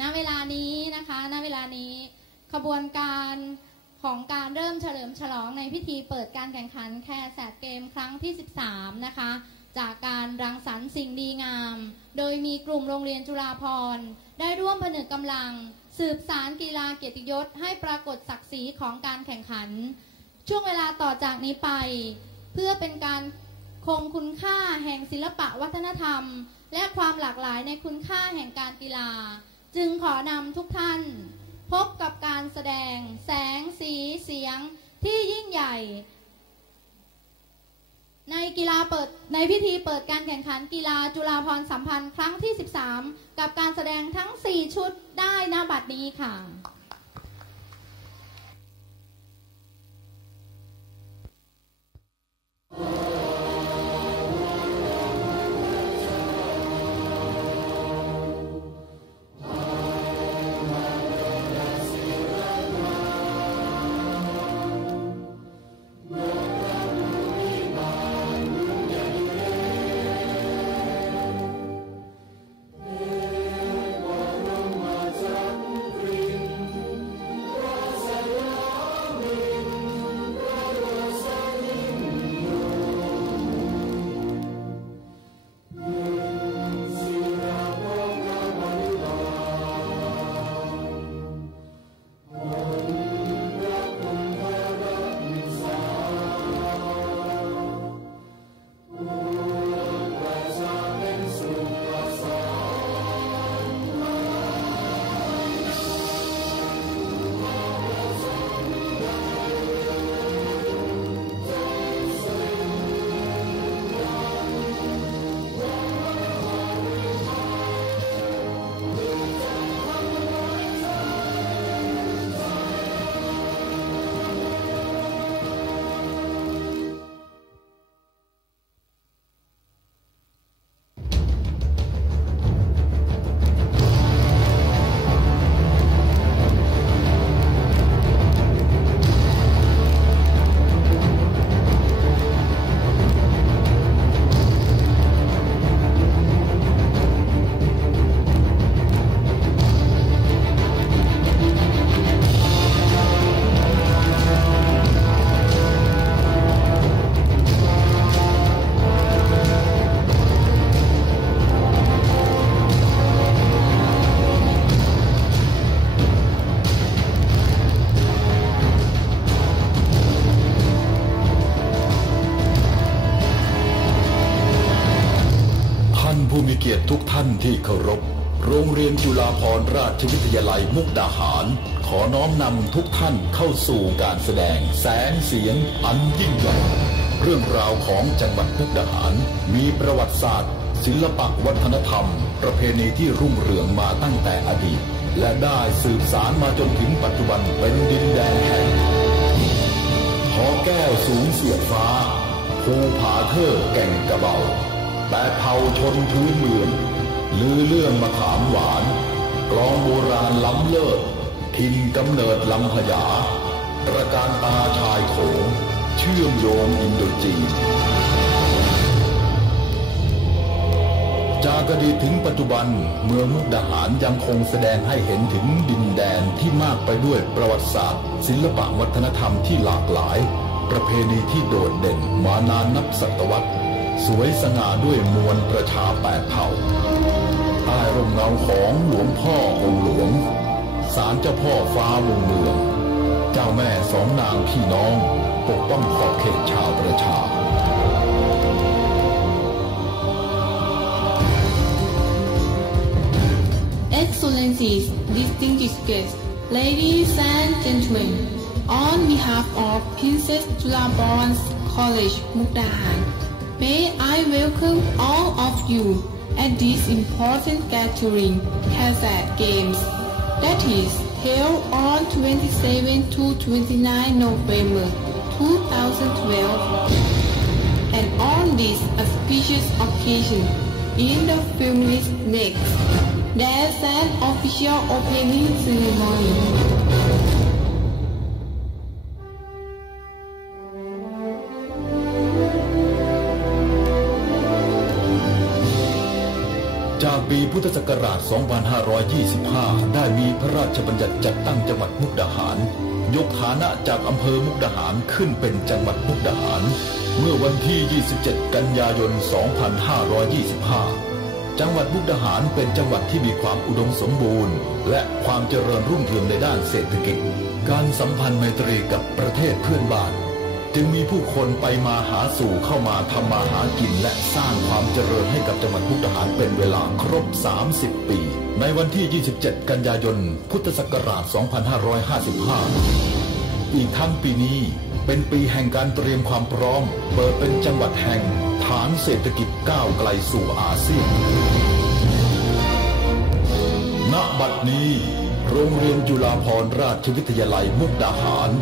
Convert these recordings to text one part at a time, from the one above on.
ณเวลานี้นะคะ ณเวลานี้ขบวนการของการเริ่มเฉลิมฉลองในพิธีเปิดการแข่งขันแคร์แสดเกมครั้งที่ 13 นะคะ จากการรังสรรค์สิ่งดีงาม โดยมีกลุ่มโรงเรียนจุฬาภรณ์ได้ร่วมผนึกกำลัง สืบสารกีฬาเกียรติยศ ให้ปรากฏศักดิ์ศรีของการแข่งขัน ช่วงเวลาต่อจากนี้ไป เพื่อเป็นการคงคุณค่าแห่งศิลปะวัฒนธรรม และความหลากหลายในคุณค่าแห่งการกีฬา จึงขอนำทุกท่าน พบกับการแสดงแสงสีเสียงที่ยิ่งใหญ่ ในกีฬาเปิดในพิธีเปิดการแข่งขันกีฬาจุฬาพรสัมพันธ์ครั้งที่ 13 กับการแสดงทั้ง 4 ชุดได้หน้าบัดนี้ค่ะ ท่านที่เคารพ โรงเรียนจุฬาภรณราชวิทยาลัยมุกดาหาร ขอน้อมนำทุกท่านเข้าสู่การแสดงแสงเสียงอันยิ่งใหญ่เรื่องราวของจังหวัดมุกดาหาร มีประวัติศาสตร์ ศิลปะวัฒนธรรม ประเพณีที่รุ่งเรืองมาตั้งแต่อดีต และได้สืบสารมาจนถึงปัจจุบันเป็นดินแดนแห่งหอแก้วสูงเสียดฟ้าภูผาเทอแก่งกระเบาแต่เผ่าชนพื้นเมือง ลือเรื่องมะขามหวานกลองโบราณล้ำเลิศถิ่นกำเนิดลำพญาตระการตาชายโขงเชื่อมโยงอินโดจีนจากอดีตถึงปัจจุบันเมืองมุกดาหารยังคงแสดงให้เห็นถึงดินแดนที่มากไปด้วยประวัติศาสตร์ ศิลปะวัฒนธรรมที่หลากหลาย ประเพณีที่โดดเด่นมานานนับศตวรรษ สวยสง่าด้วยมวลประชาแปดเผ่า ใต้ร่มเงาของหลวงพ่อองค์หลวง ศาลเจ้าพ่อฟ้าวงเมือง เจ้าแม่สองนางพี่น้อง ปกป้องขอบเขตชาวประชา Excellencies, distinguished guests, ladies and gentlemen, on behalf of Princess Julaborn's College, Mukdahan, may I welcome all of you at this important gathering, Kazakh Games, that is held on 27 to 29 November 2012. And on this auspicious occasion, in the minutes next, there's an official opening ceremony. ปีพุทธศักราช 2525 ได้มีพระราชบัญญัติจัดตั้งจังหวัดมุกดาหาร ยกฐานะจากอำเภอมุกดาหารขึ้นเป็นจังหวัดมุกดาหาร เมื่อวันที่ 27 กันยายน 2525 จังหวัดมุกดาหารเป็นจังหวัดที่มีความอุดมสมบูรณ์ และความเจริญรุ่งเรืองในด้านเศรษฐกิจ การสัมพันธ์ไมตรีกับประเทศเพื่อนบ้าน จึงมีผู้คนไปมาหาสู่เข้ามาทำมาหากินและสร้างความเจริญให้กับจังหวัดมุกดาหารเป็นเวลาครบ 30 ปี ในวันที่ 27 กันยายน พุทธศักราช 2555 อีกทั้งปีนี้เป็นปีแห่งการเตรียมความพร้อม เปิดเป็นจังหวัดแห่ง ฐานเศรษฐกิจก้าวไกลสู่อาเซียน ณ บัดนี้ โรงเรียนจุฬาภรณราชวิทยาลัยมุกดาหาร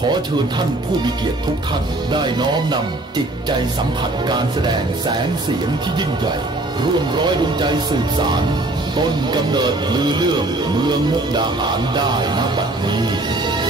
ขอเชิญท่านผู้มีเกียรติทุกท่านได้น้อมนำจิตใจสัมผัสการแสดงแสงเสียงที่ยิ่งใหญ่ ร่วมร้อยดวงใจสืบสาร ต้นกำเนิดลือเรื่องเมืองมุกดาหารได้ณบัดนี้